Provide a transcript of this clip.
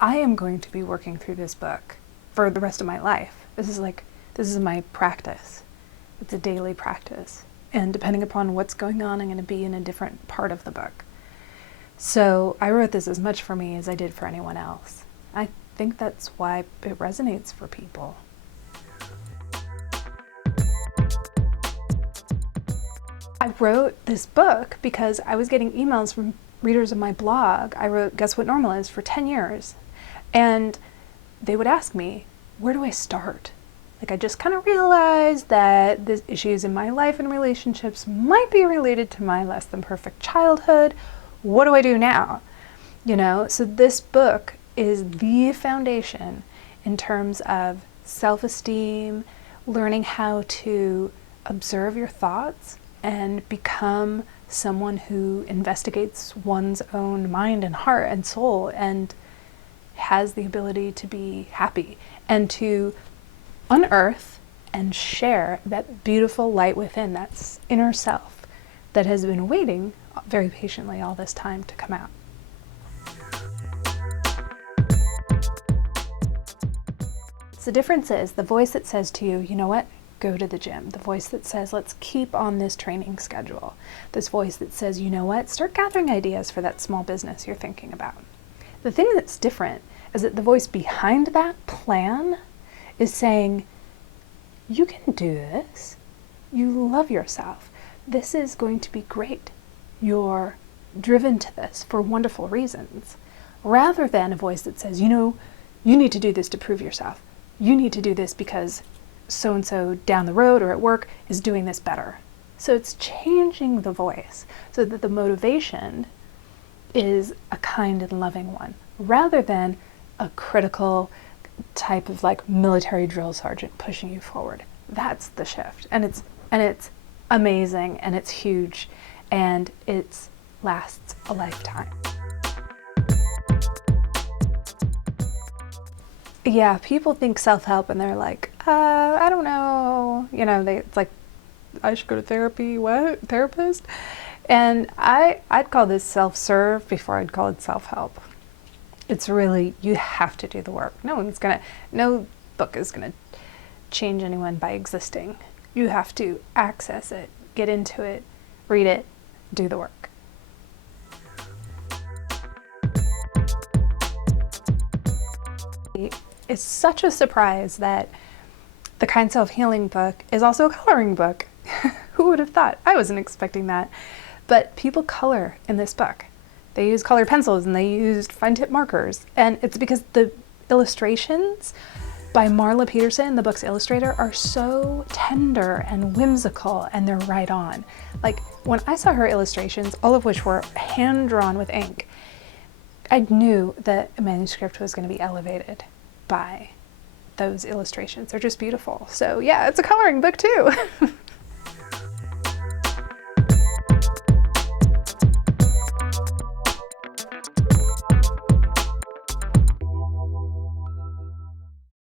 I am going to be working through this book for the rest of my life. This is my practice. It's a daily practice. And depending upon what's going on, I'm going to be in a different part of the book. So I wrote this as much for me as I did for anyone else. I think that's why it resonates for people. I wrote this book because I was getting emails from readers of my blog. I wrote Guess What Normal Is for 10 years. And they would ask me, where do I start? Like, I just kind of realized that the issues in my life and relationships might be related to my less than perfect childhood. What do I do now? You know, so this book is the foundation in terms of self-esteem, learning how to observe your thoughts and become someone who investigates one's own mind and heart and soul and has the ability to be happy and to unearth and share that beautiful light within, that inner self that has been waiting very patiently all this time to come out. So the difference is the voice that says to you, you know what, go to the gym. The voice that says, let's keep on this training schedule. This voice that says, you know what, start gathering ideas for that small business you're thinking about. The thing that's different is that the voice behind that plan is saying, you can do this. You love yourself. This is going to be great. You're driven to this for wonderful reasons. Rather than a voice that says, you know, you need to do this to prove yourself. You need to do this because so-and-so down the road or at work is doing this better. So it's changing the voice so that the motivation is a kind and loving one, rather than a critical type of like military drill sergeant pushing you forward. That's the shift. And it's amazing, and it's huge, and it lasts a lifetime. Yeah, people think self-help and they're like, I don't know. You know, it's like, I should go to therapy. What? Therapist? And I'd call this self-serve before I'd call it self-help. It's really, you have to do the work. No book is gonna change anyone by existing. You have to access it, get into it, read it, do the work. It's such a surprise that the Kind Self-Healing book is also a coloring book. Who would have thought? I wasn't expecting that. But people color in this book. They use colored pencils and they used fine tip markers. And it's because the illustrations by Marla Peterson, the book's illustrator, are so tender and whimsical, and they're right on. Like, when I saw her illustrations, all of which were hand-drawn with ink, I knew that a manuscript was going to be elevated by those illustrations. They're just beautiful. So yeah, it's a coloring book too.